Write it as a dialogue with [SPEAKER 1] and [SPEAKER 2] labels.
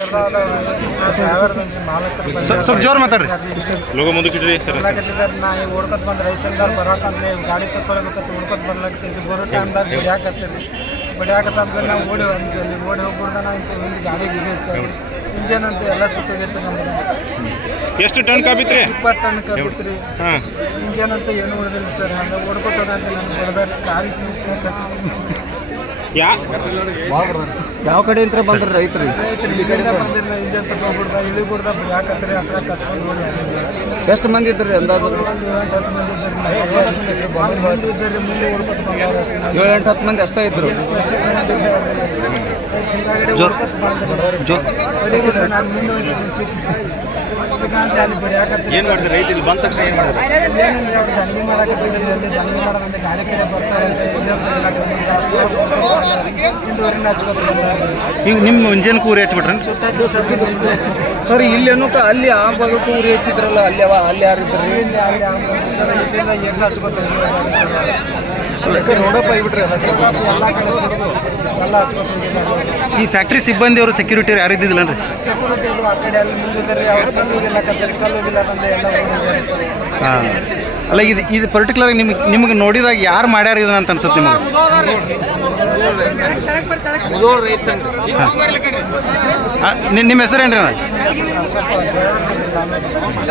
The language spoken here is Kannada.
[SPEAKER 1] ಸ್ವಲ್ಪ ಜೋರು ಮಾತಾಡ್ರಿ.
[SPEAKER 2] ಲೋಗ ಮುಂದಕ್ಕಿಡ್ರಿ ಸರ್.
[SPEAKER 3] ನಾ ಈಗ ಓಡ್ಕೊತ ಬಂದು ರೈಸಲ್ದಾರ್ ಬರೋಕಂತ ಗಾಡಿ ತಗೊಳಕತ್ತಿ ಓಡ್ಕೊತ ಬರ್ಲಾಕತ್ತೀವಿ. ಬರೋ ಟೈಮ್ದಾಗ ಬಡಿಯಾಕತ್ತೀವಿ. ಬಡಿಯಾಕತ್ತಂದ್ರೆ ನಾವು ಓಡಿ ಹೋಗ್ಬಿಡ್ದ ನಾವು ಇಂಥ ಒಂದು ಗಾಡಿಗೆ ಹೆಚ್ಚಾಗಿ ಇಂಜನ್ ಅಂತ ಎಲ್ಲ ಸುತ್ತೋಗೈತೆ ನಮ್ಗೆ.
[SPEAKER 2] ಎಷ್ಟು ಟನ್ ಕಾಬಿತ್ರಿ?
[SPEAKER 3] 20 ಟನ್ ಕಾಬಿತ್ರಿ.
[SPEAKER 2] ಹಾಂ,
[SPEAKER 3] ಇಂಜನ್ ಅಂತ ಏನು ಉಳಿದಿಲ್ಲ ಸರ್. ಹಂಗೆ ಓಡ್ಕೊತ ಹೋಗಂತ ನಮ್ಗೆ ಬಡದಾರ ಗಾಡಿ
[SPEAKER 1] ಯಾವ ಕಡೆ ಅಂತ ಬಂದ್ರೆ ರೈತರು
[SPEAKER 3] ಇಲ್ಲಿಂದ ಬಂದಿಲ್ಲ. ಇಂಜನ್ ತಗೊಬಿಡ್ದ ಇಳಿಬಿಡ್ದ ಬಡಿಯಾಕತ್ತೀರಿ. ಅಟ್ರಾ ಕಸ್ಕೊಂಡು ಓಡಿ
[SPEAKER 1] ಎಷ್ಟು ಮಂದಿ ಇದ್ರಿ ಅಂದಾಜು?
[SPEAKER 3] ಒಂದು 8-10 ಮಂದಿ ಇದ್ದಾರೆ. ಮುಂದೆ ಓಡ್ಕೊತ ಬಂದವ್ರು ಅಷ್ಟೇ.
[SPEAKER 1] 7-8 ಮಂದಿ ಅಷ್ಟೇ ಇದ್ರು.
[SPEAKER 3] ಅಷ್ಟೇ ಮಂದಿ ಇದ್ದಾರೆ. ಹಿಂದಾಗಡೆ ಓಡ್ಕೊತ ಬಂದ್ರೆ ನಾನು ಮುಂದೆ ಹೋಗಿ ಸಿಗಂತ ಅಲ್ಲಿ ಬಡಿಯಾಕತ್ತೀರಿ.
[SPEAKER 2] ಏನು ಮಾಡಿದ್ರೆ ರೈತ ಇಲ್ಲಿ ಬಂದ ತಕ್ಷಣ ಏನು ಮಾಡಿದ್ರೆ?
[SPEAKER 3] ಏನಿಲ್ಲ, ಅವ್ರು ದಂಡಿಗೆ ಮಾಡಕತ್ತಿದ್ರು. ಅಲ್ಲಿ ದಂಡಿಗೆ ಮಾಡೋದಂತೆ ಗಾಡಿ ಕಡೆ ಬರ್ತಾರಂತೆ. ಇಂಜನ್ ಹಿಂದುವರಿನ ಹಚ್ಕೊತ ಬಂದಾರೆ.
[SPEAKER 2] ಈಗ ನಿಮ್ಮ ಇಂಜನ್ ಕೂರಿ ಹಚ್ಬಿಟ್ರೆ
[SPEAKER 3] ಸುಟ್ಟದ್ದು ಸಟ್ಟಿದ್ದು ಇಂಜನ್.
[SPEAKER 1] ಸರ್ ಇಲ್ಲೇನು ಅಲ್ಲಿ ಆ ಭಾಗಕ್ಕೂ ಉರಿ ಹಚ್ಚಿದ್ರಲ್ಲ, ಅಲ್ಲಿ ಯಾರು ಇದ್ರಿ?
[SPEAKER 3] ಇಲ್ಲಿ ಅಲ್ಲಿ ಸರ್ ಇಲ್ಲಿಂದ ಎಣ್ಣೆ ಹಚ್ಕೊತಾರೆ.
[SPEAKER 1] ರೋಡಪ್ಪ ಆಗಿಬಿಟ್ರಿ ಎಲ್ಲ
[SPEAKER 3] ಎಲ್ಲ ಕಡೆ ಸಿಗೋದು ಎಲ್ಲ ಹಚ್ಕೊತಾರೆ.
[SPEAKER 1] ಈ ಫ್ಯಾಕ್ಟ್ರಿ ಸಿಬ್ಬಂದಿಯವರು ಸೆಕ್ಯೂರಿಟಿ ಯಾರು ಇದ್ದಿದ್ದಿಲ್ಲನ್ರಿ?
[SPEAKER 3] ಸೆಕ್ಯೂರಿಟಿ ಅದು ಆ ಕಡೆ ಅಲ್ಲಿ ಮುಂದಿದ್ದಾರೆ. ಅವ್ರು ಕಲ್ಲುಗಿಲ್ಲ ಕತ್ತರಿ ಕಲ್ಲುಗಿಲ್ಲ ತಂದೆ ಎಲ್ಲ ಹೋಗಿದ್ದಾರೆ ಸರ್.
[SPEAKER 1] ಹಾಂ, ಅಲ್ಲ ಇದು ಪರ್ಟಿಕ್ಯುಲರ್ ನಿಮಗೆ ನೋಡಿದಾಗ ಯಾರು ಮಾಡ್ಯಾರ ಇದನ್ನ ಅಂತ ಅನ್ಸುತ್ತೆ ನಿಮಗೆ? ನಿಮ್ಮ ಹೆಸರೇನ್ರಿ?
[SPEAKER 3] ಸ್ವಲ್ಪ